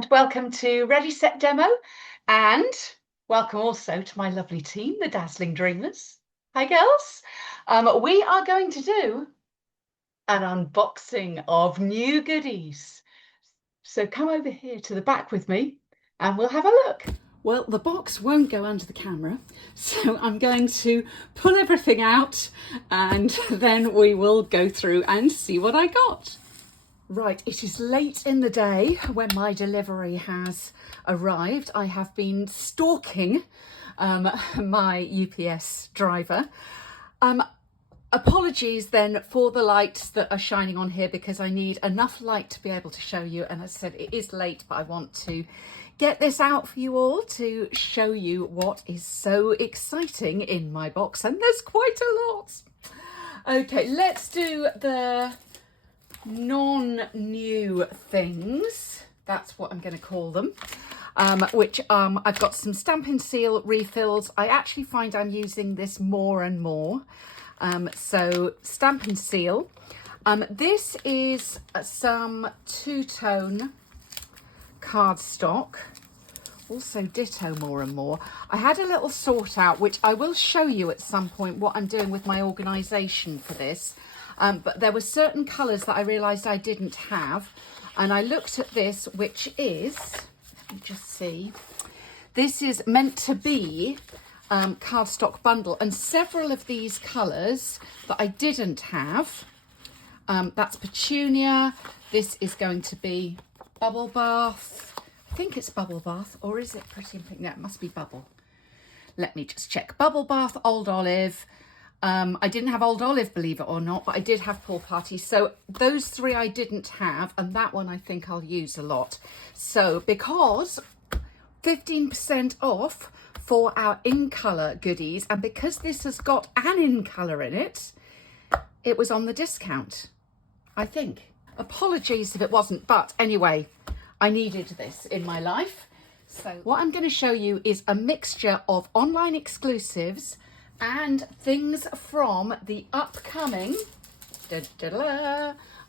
and welcome to Ready Set Demo, and welcome also to my lovely team, the Dazzling Dreamers. Hi girls. We are going to do an unboxing of new goodies. So come over here to the back with me and we'll have a look. Well, the box won't go under the camera, so I'm going to pull everything out and then we will go through and see what I got. Right, it is late in the day when my delivery has arrived. I have been stalking my UPS driver. Apologies then for the lights that are shining on here because I need enough light to be able to show you. And as I said, it is late, but I want to get this out for you all to show you what is so exciting in my box. And there's quite a lot. Okay, let's do the non-new things, that's what I'm going to call them, which I've got some Stampin' Seal refills. I actually find I'm using this more and more. So Stampin' Seal. This is some two-tone cardstock. Also ditto more and more. I had a little sort out, which I will show you at some point what I'm doing with my organisation for this. But there were certain colours that I realised I didn't have. And I looked at this, which is, let me just see, this is meant to be cardstock bundle. And several of these colours that I didn't have, that's Petunia. This is going to be Bubble Bath. I think it's Bubble Bath, or is it Pretty in Pink? No, it must be Bubble. Let me just check. Bubble Bath, Old Olive. I didn't have Old Olive, believe it or not, but I did have Pool Party. So those three I didn't have, and that one I think I'll use a lot. So because 15% off for our in colour goodies, and because this has got an in colour in it, it was on the discount, I think. Apologies if it wasn't, but anyway, I needed this in my life. So what I'm going to show you is a mixture of online exclusives and things from the upcoming, I'm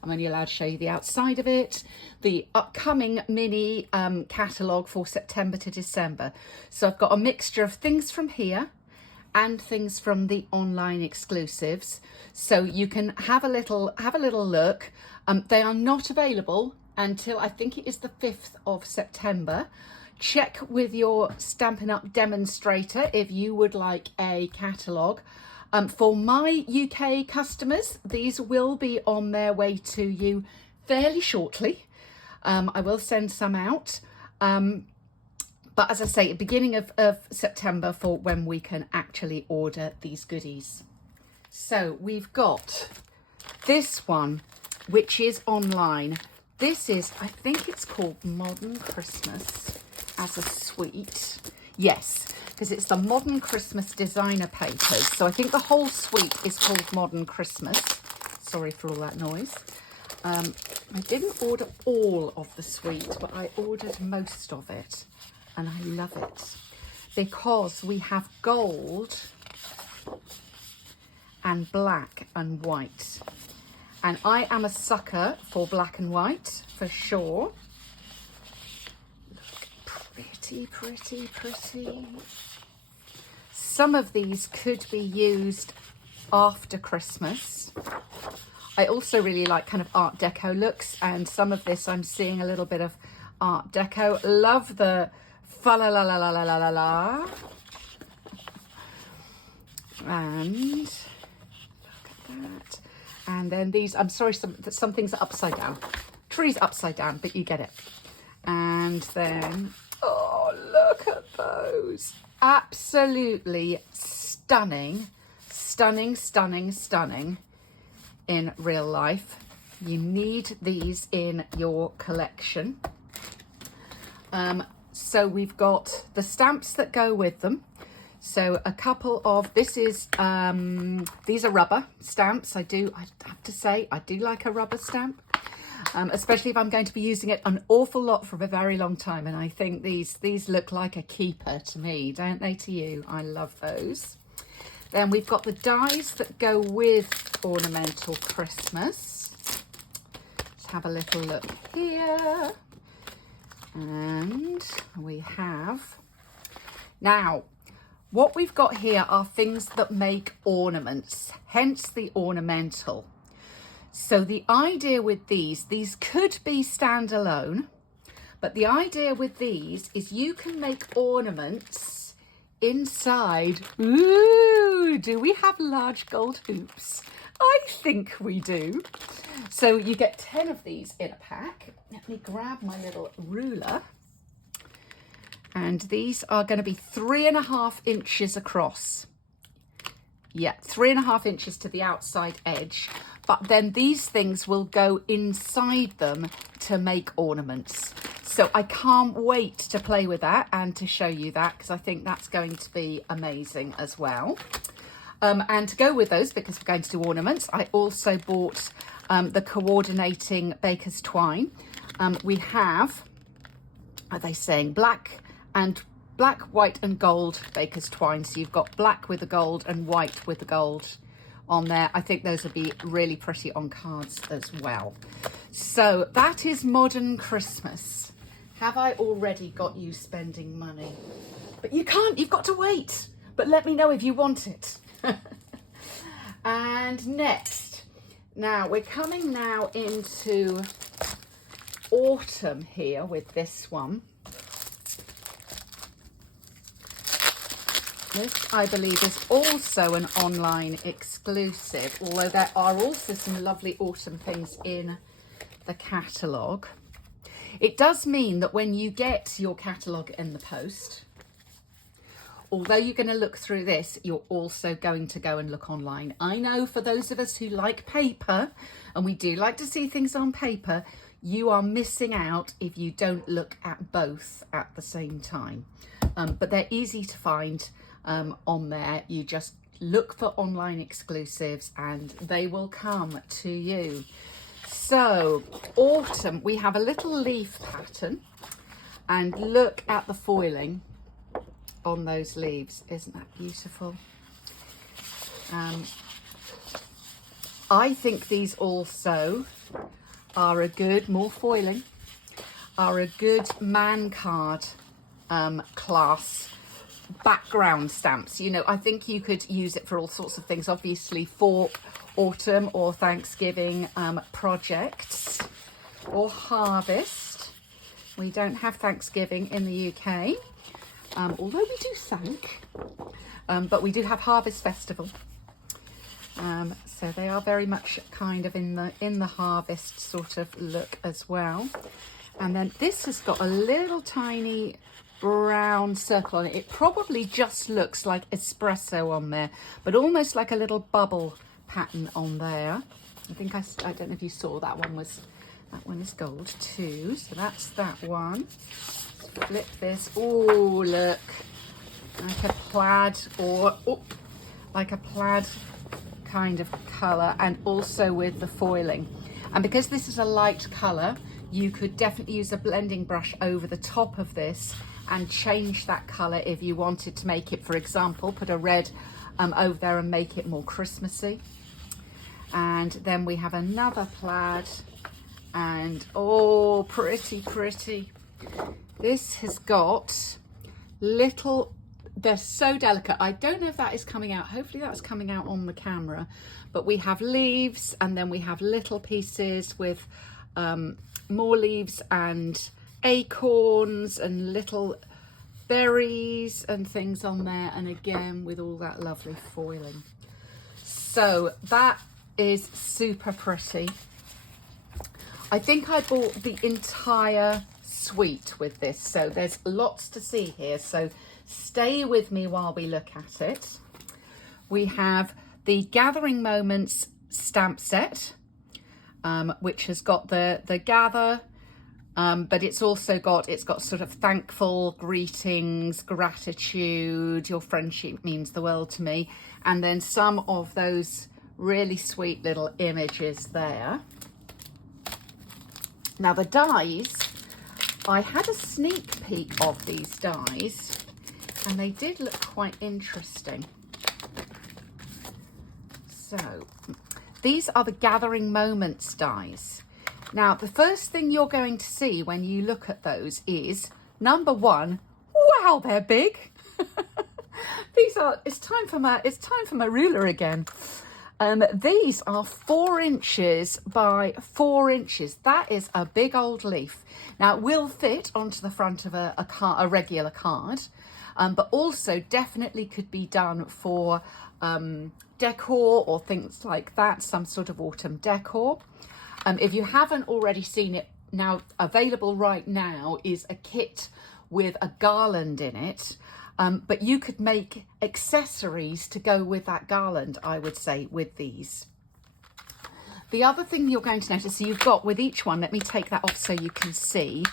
only allowed to show you the outside of it, the upcoming mini catalogue for September to December. So I've got a mixture of things from here and things from the online exclusives. So you can have a little look. They are not available until I think it is the 5th of September. Check with your Stampin' Up demonstrator if you would like a catalogue. For my UK customers, these will be on their way to you fairly shortly. I will send some out. But as I say, beginning of September for when we can actually order these goodies. So we've got this one, which is online. This is, I think it's called Modern Christmas as a suite. Yes, because it's the Modern Christmas designer papers. So I think the whole suite is called Modern Christmas. Sorry for all that noise. I didn't order all of the suite, but I ordered most of it. And I love it because we have gold and black and white. And I am a sucker for black and white, for sure. Pretty, pretty, pretty. Some of these could be used after Christmas. I also really like kind of Art Deco looks, and some of this I'm seeing a little bit of Art Deco. Love the fa la la la la la la la la. And look at that. And then these, I'm sorry, some things are upside down. Tree's upside down, but you get it. And then, oh, look at those. Absolutely stunning, stunning, stunning, stunning in real life. You need these in your collection. So we've got the stamps that go with them. So a couple of, this is, these are rubber stamps. I have to say, I do like a rubber stamp, especially if I'm going to be using it an awful lot for a very long time. And I think these look like a keeper to me, don't they to you? I love those. Then we've got the dies that go with Ornamental Christmas. Let's have a little look here. And we have, now what we've got here are things that make ornaments, hence the ornamental. So the idea with these could be standalone, but the idea with these is you can make ornaments inside. Ooh, do we have large gold hoops? I think we do. So you get 10 of these in a pack. Let me grab my little ruler. And these are going to be 3.5 inches across. Yeah, 3.5 inches to the outside edge. But then these things will go inside them to make ornaments. So I can't wait to play with that and to show you that, because I think that's going to be amazing as well. And to go with those, because we're going to do ornaments, I also bought the coordinating baker's twine. We have, are they saying black, white and gold baker's twine. So you've got black with the gold and white with the gold on there. I think those would be really pretty on cards as well. So that is Modern Christmas. Have I already got you spending money? But you can't, you've got to wait. But let me know if you want it. And next, now we're coming now into autumn here with this one. This, I believe, is also an online exclusive, although there are also some lovely autumn things in the catalogue. It does mean that when you get your catalogue in the post, although you're going to look through this, you're also going to go and look online. I know for those of us who like paper, and we do like to see things on paper, you are missing out if you don't look at both at the same time. But they're easy to find on there. You just look for online exclusives and they will come to you. So autumn, we have a little leaf pattern, and look at the foiling on those leaves. Isn't that beautiful? I think these also are a good, more foiling, are a good man card class background stamps. You know, I think you could use it for all sorts of things, obviously for autumn or Thanksgiving projects or harvest. We don't have Thanksgiving in the UK. Although we do thank, but we do have Harvest Festival. So they are very much kind of in the harvest sort of look as well. And then this has got a little tiny brown circle on it. It probably just looks like espresso on there, but almost like a little bubble pattern on there. I think I don't know if you saw that one is gold too. So that's that one. Flip this. Oh, look, like a plaid, or like a plaid kind of colour, and also with the foiling. And because this is a light colour, you could definitely use a blending brush over the top of this and change that colour if you wanted to make it, for example, put a red over there and make it more Christmassy. And then we have another plaid, and oh, pretty, pretty. This has got little, they're so delicate. I don't know if that is coming out. Hopefully that's coming out on the camera. But we have leaves, and then we have little pieces with more leaves and acorns and little berries and things on there. And again, with all that lovely foiling. So that is super pretty. I think I bought the entire suite with this, so there's lots to see here, so stay with me while we look at it. We have the Gathering Moments stamp set, which has got the gather, but it's also got sort of thankful, greetings, gratitude, your friendship means the world to me, and then some of those really sweet little images there. Now the dies, I had a sneak peek of these dies, and they did look quite interesting. So these are the Gathering Moments dies, Now, the first thing you're going to see when you look at those is, number one, wow, they're big. It's time for my ruler again. These are 4 inches by 4 inches. That is a big old leaf. Now, it will fit onto the front of a regular card, but also definitely could be done for decor or things like that, some sort of autumn decor. If you haven't already seen it, now available right now is a kit with a garland in it, but you could make accessories to go with that garland, I would say, with these. The other thing you're going to notice, so you've got with each one, let me take that off so you can see,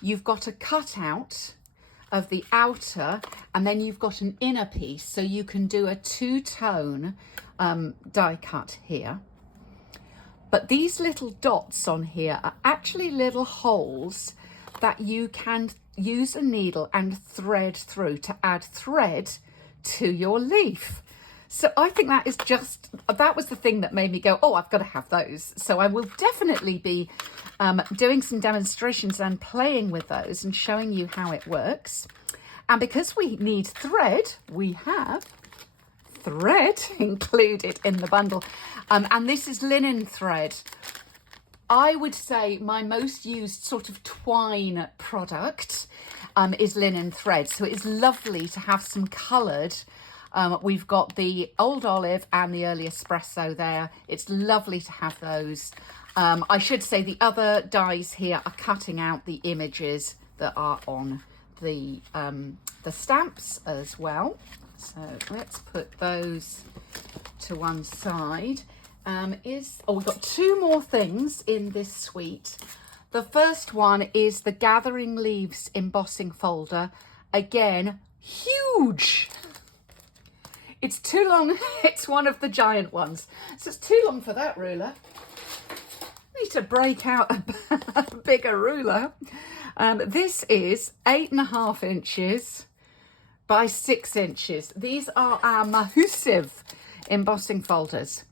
you've got a cutout of the outer, and then you've got an inner piece, so you can do a 2-tone die cut here. But these little dots on here are actually little holes that you can use a needle and thread through to add thread to your leaf. So I think that was the thing that made me go, oh, I've got to have those. So I will definitely be doing some demonstrations and playing with those and showing you how it works. And because we need thread, we have thread included in the bundle. And this is linen thread. I would say my most used sort of twine product is linen thread. So it's lovely to have some coloured. We've got the old olive and the early espresso there. It's lovely to have those. I should say the other dies here are cutting out the images that are on the stamps as well. So let's put those to one side. We've got 2 more things in this suite. The first one is the Gathering Leaves embossing folder. Again, huge. It's too long. It's one of the giant ones. So it's too long for that ruler. I need to break out a bigger ruler. This is 8.5 inches by 6 inches. These are our Mahusive embossing folders.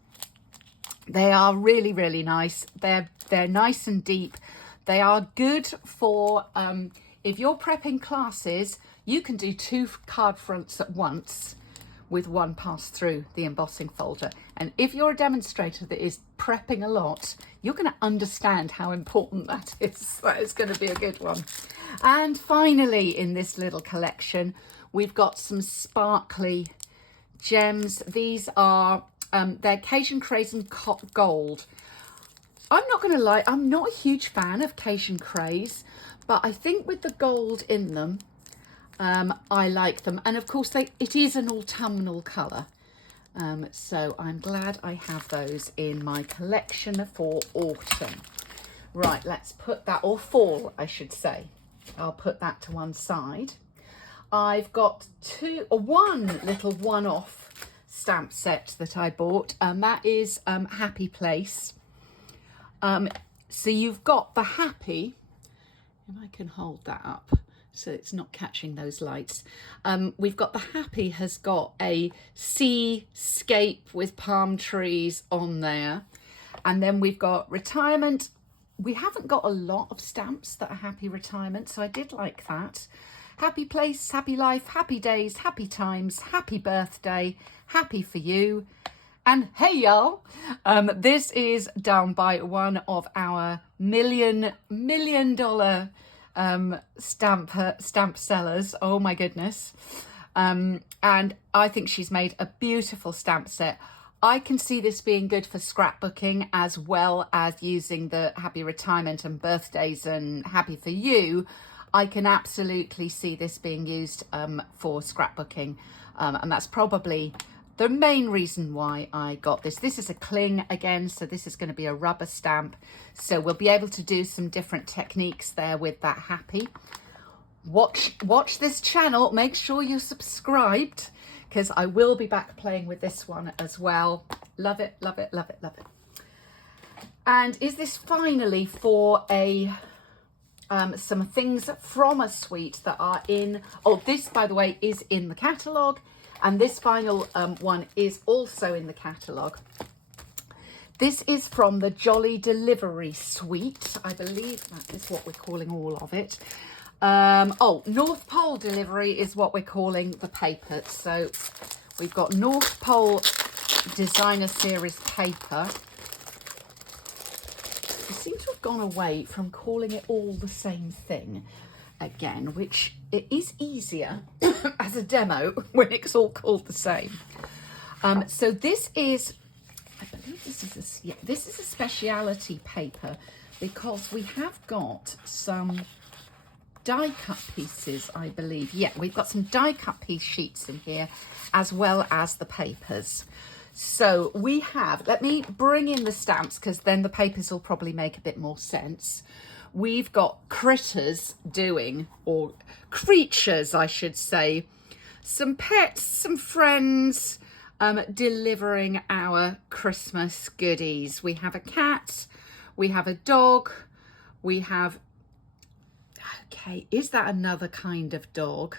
They are really, really nice. They're nice and deep. They are good for, if you're prepping classes, you can do 2 card fronts at once with one pass through the embossing folder. And if you're a demonstrator that is prepping a lot, you're going to understand how important that is. That is going to be a good one. And finally, in this little collection, we've got some sparkly gems. These are, they're Cajun Craze and Gold. I'm not going to lie, I'm not a huge fan of Cajun Craze, but I think with the gold in them, I like them. And of course, it is an autumnal colour. So I'm glad I have those in my collection for autumn. Right, let's put that, or fall, I should say. I'll put that to one side. I've got one little one-off stamp set that I bought, and that is Happy Place. So you've got the Happy, if I can hold that up so it's not catching those lights. We've got the Happy has got a seascape with palm trees on there. And then we've got Retirement. We haven't got a lot of stamps that are Happy Retirement, so I did like that. Happy Place, Happy Life, Happy Days, Happy Times, Happy Birthday, Happy for You. And hey y'all, this is done by one of our million dollar stamp sellers. Oh my goodness. And I think she's made a beautiful stamp set. I can see this being good for scrapbooking as well as using the Happy Retirement and Birthdays and Happy for You. I can absolutely see this being used for scrapbooking, and that's probably the main reason why I got this. This is a cling again, so this is going to be a rubber stamp, so we'll be able to do some different techniques there with that Happy. Watch this channel, make sure you're subscribed, because I will be back playing with this one as well. Love it, love it, love it, love it. And is this finally for a some things from a suite that are in, this by the way is in the catalogue, and this final one is also in the catalogue. This is from the Jolly Delivery Suite. I believe that is what we're calling all of it. Oh, North Pole Delivery is what we're calling the paper. So we've got North Pole Designer Series paper. We seem to have gone away from calling it all the same thing again, which it is easier as a demo when it's all called the same. So this is, I believe this is a speciality paper because we have got some die cut pieces, I believe. Yeah, we've got some die cut piece sheets in here as well as the papers. So we have, let me bring in the stamps because then the papers will probably make a bit more sense. We've got critters doing, or creatures I should say, some pets, some friends, delivering our Christmas goodies. We have a cat, we have a dog, we have, okay, is that another kind of dog?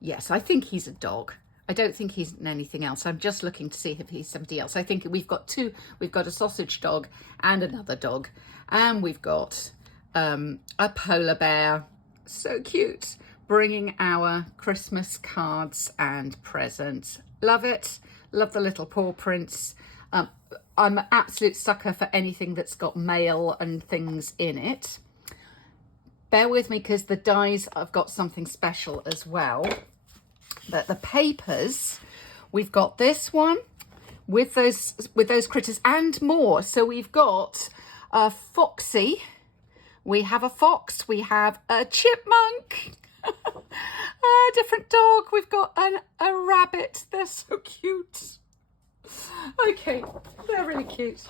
Yes, I think he's a dog. I don't think he's anything else. I'm just looking to see if he's somebody else. I think we've got two. We've got a sausage dog and another dog. And we've got a polar bear. So cute. Bringing our Christmas cards and presents. Love it. Love the little paw prints. I'm an absolute sucker for anything that's got mail and things in it. Bear with me because the dies have got something special as well. But the papers, we've got this one with those critters and more. So we've got a foxy, we have a fox, we have a chipmunk, a different dog, we've got a rabbit. They're so cute. Okay, they're really cute.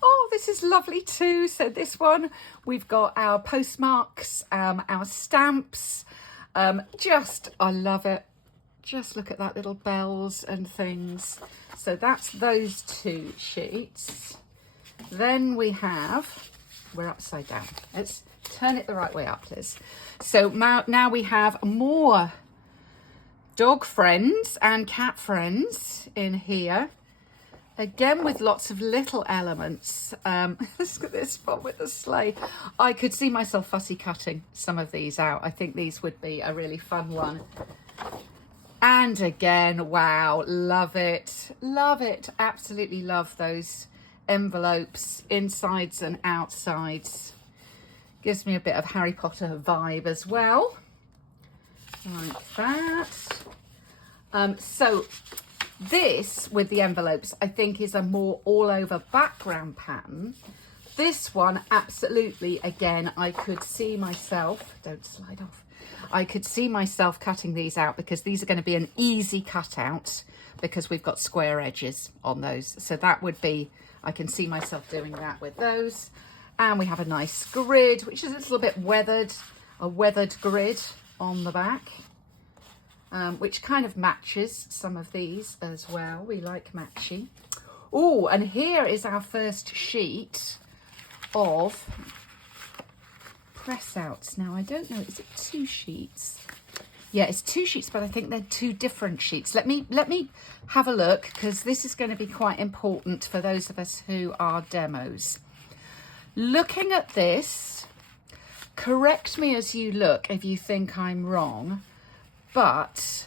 Oh, this is lovely too. So this one, we've got our postmarks, our stamps. I love it. Just look at that, little bells and things. So that's those two sheets. Then we have, we're upside down. Let's turn it the right way up, Liz. So now we have more dog friends and cat friends in here. Again, with lots of little elements. Look at this one with the sleigh. I could see myself fussy cutting some of these out. I think these would be a really fun one. And again, wow, love it. Love it. Absolutely love those envelopes, insides and outsides. Gives me a bit of Harry Potter vibe as well. Like that. So this, with the envelopes, I think is a more all-over background pattern. This one, absolutely, again, I could see myself, don't slide off. I could see myself cutting these out because these are going to be an easy cutout because we've got square edges on those. So that would be, I can see myself doing that with those. And we have a nice grid, which is a little bit weathered, a weathered grid on the back, which kind of matches some of these as well. We like matchy. Oh, and here is our first sheet of press outs. Now I don't know, is it 2 sheets? Yeah, it's 2 sheets, but I think they're 2 different sheets. Let me have a look because this is going to be quite important for those of us who are demos. Looking at this, correct me as you look if you think I'm wrong, but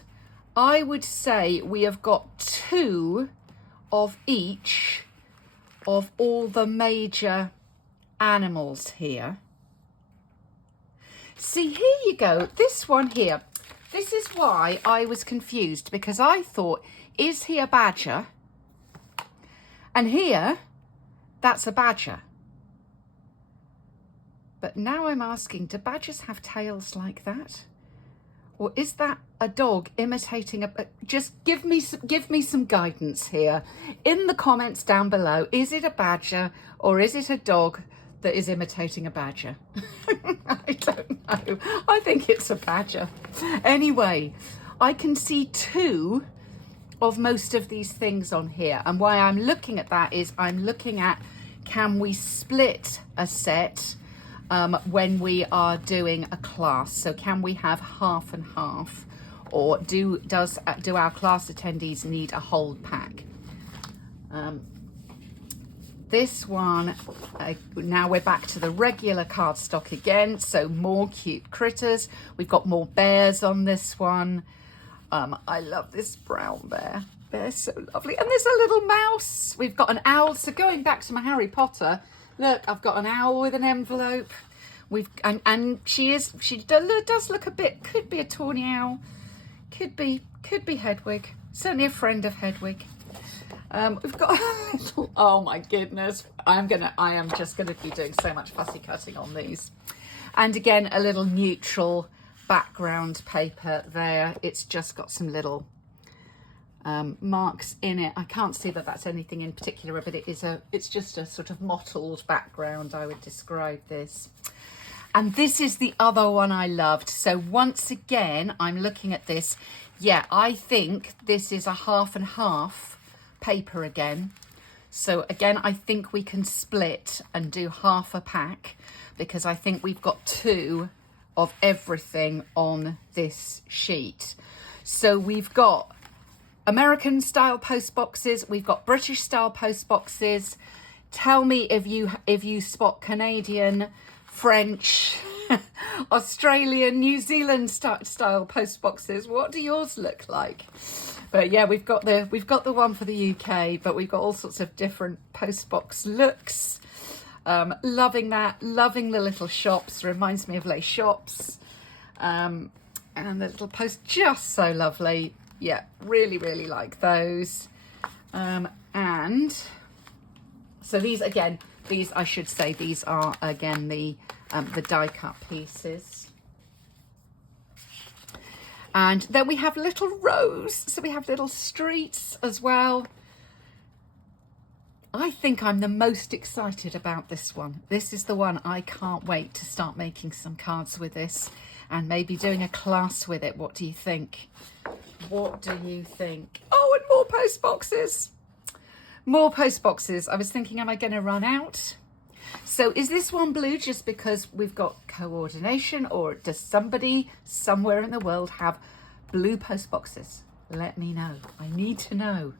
I would say we have got 2 of each of all the major animals here. See, here you go. This one here. This is why I was confused because I thought, is he a badger? And here, that's a badger. But now I'm asking, do badgers have tails like that? Or is that a dog imitating a... Just give me some guidance here. In the comments down below, is it a badger or is it a dog that is imitating a badger? I don't know. I think it's a badger. Anyway, I can see 2 of most of these things on here. And why I'm looking at that is I'm looking at, can we split a set when we are doing a class? So can we have half and half, or do our class attendees need a whole pack? this one, now we're back to the regular cardstock again, so more cute critters. We've got more bears on this one. I love this brown bear. They're so lovely. And there's a little mouse. We've got an owl. So going back to my Harry Potter, look, I've got an owl with an envelope. And she does look a bit, could be a tawny owl, could be Hedwig. Certainly a friend of Hedwig. We've got a little, oh my goodness, I am just gonna be doing so much fussy cutting on these. And again, a little neutral background paper there. It's just got some little marks in it. I can't see that that's anything in particular, but it's just a sort of mottled background, I would describe this. And this is the other one I loved. So once again, I'm looking at this. Yeah, I think this is a half and half paper again. So again, I think we can split and do half a pack, because I think we've got 2 of everything on this sheet. So we've got American style post boxes, we've got British style post boxes. Tell me if you spot Canadian, French, Australian, New Zealand style post boxes. What do yours look like? But yeah, we've got the one for the UK, but we've got all sorts of different post box looks. Loving that, loving the little shops. Reminds me of Les Shops. And the little post, just so lovely. Yeah, really, really like those. And so these, again, these, I should say, these are again the die cut pieces. And then we have little rows, so we have little streets as well. I think I'm the most excited about this one. This is the one I can't wait to start making some cards with this and maybe doing a class with it. What do you think? What do you think? Oh, and more post boxes. More post boxes. I was thinking, am I going to run out? So is this one blue just because we've got coordination, or does somebody somewhere in the world have blue post boxes? Let me know. I need to know.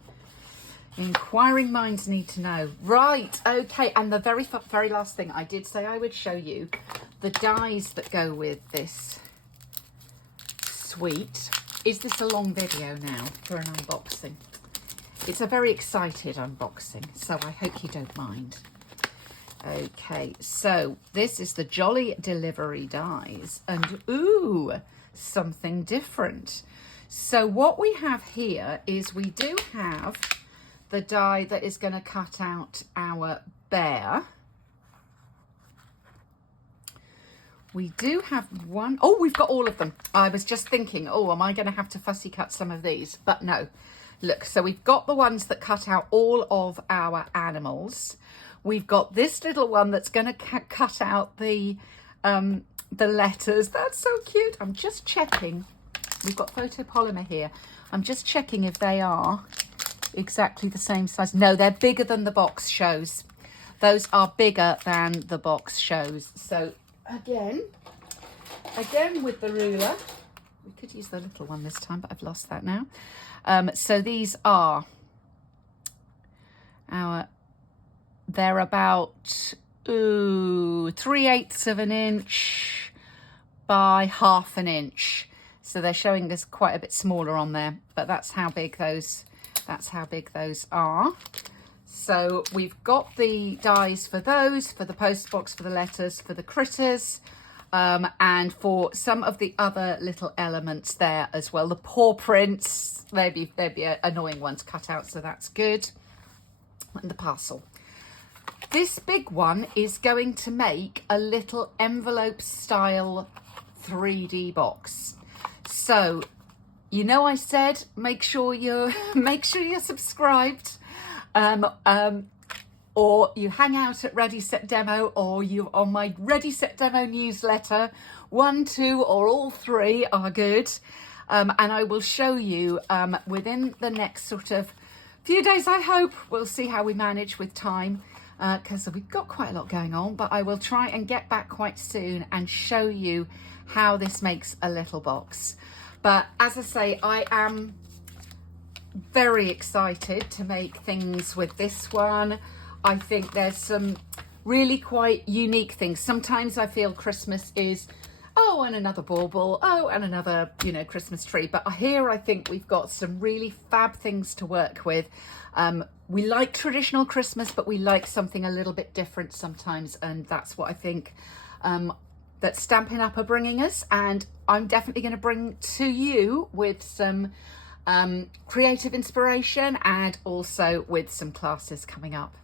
Inquiring minds need to know. Right, okay. And the very last thing, I did say I would show you the dies that go with this suite. Is this a long video now for an unboxing? It's a very excited unboxing, so I hope you don't mind. Okay, so this is the Jolly Delivery dies, and ooh, something different. So what we have here is we do have the die that is going to cut out our bear. We do have one. Oh, we've got all of them. I was just thinking, oh, am I going to have to fussy cut some of these? But no, look, so we've got the ones that cut out all of our animals. We've got this little one that's going to cut out the letters. That's so cute. I'm just checking. We've got photopolymer here. I'm just checking if they are exactly the same size. No, they're bigger than the box shows. Those are bigger than the box shows. So again with the ruler, we could use the little one this time, but I've lost that now. So these are they're about 3/8 of an inch by 1/2 an inch. So they're showing us quite a bit smaller on there, but that's how big those are. So we've got the dies for those, for the post box, for the letters, for the critters, and for some of the other little elements there as well. The paw prints, they'd be annoying ones cut out, so that's good. And the parcel. This big one is going to make a little envelope style 3D box. So, you know, I said make sure you're subscribed, or you hang out at Ready Set Demo, or you're on my Ready Set Demo newsletter. 1, 2, or all 3 are good, and I will show you within the next sort of few days. I hope we'll see how we manage with time, because we've got quite a lot going on, but I will try and get back quite soon and show you how this makes a little box. But as I say, I am very excited to make things with this one. I think there's some really quite unique things. Sometimes I feel Christmas is, oh, and another bauble, oh, and another, you know, Christmas tree. But here I think we've got some really fab things to work with. We like traditional Christmas, but we like something a little bit different sometimes. And that's what I think that Stampin' Up are bringing us. And I'm definitely going to bring to you with some creative inspiration and also with some classes coming up.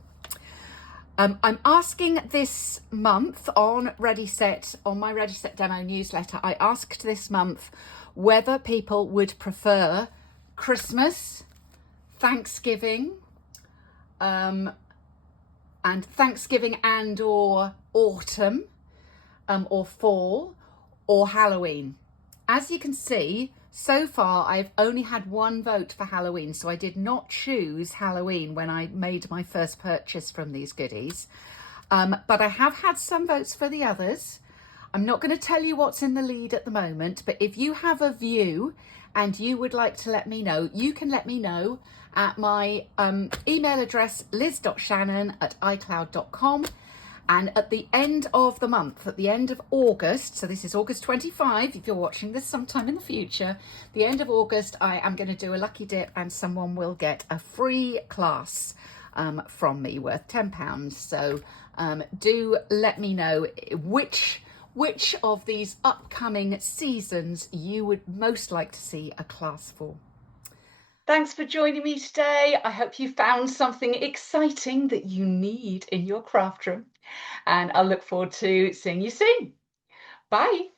I'm asking this month on Ready Set, on my Ready Set demo newsletter, I asked this month whether people would prefer Christmas, Thanksgiving, and or autumn, or fall, or Halloween. As you can see, so far I've only had one vote for Halloween, so I did not choose Halloween when I made my first purchase from these goodies. But I have had some votes for the others. I'm not going to tell you what's in the lead at the moment, but if you have a view and you would like to let me know, you can let me know at my email address, liz.shannon@icloud.com. And at the end of the month, at the end of August, so this is August 25, if you're watching this sometime in the future, the end of August, I am going to do a lucky dip and someone will get a free class from me worth £10. So do let me know which of these upcoming seasons you would most like to see a class for. Thanks for joining me today. I hope you found something exciting that you need in your craft room. And I'll look forward to seeing you soon. Bye.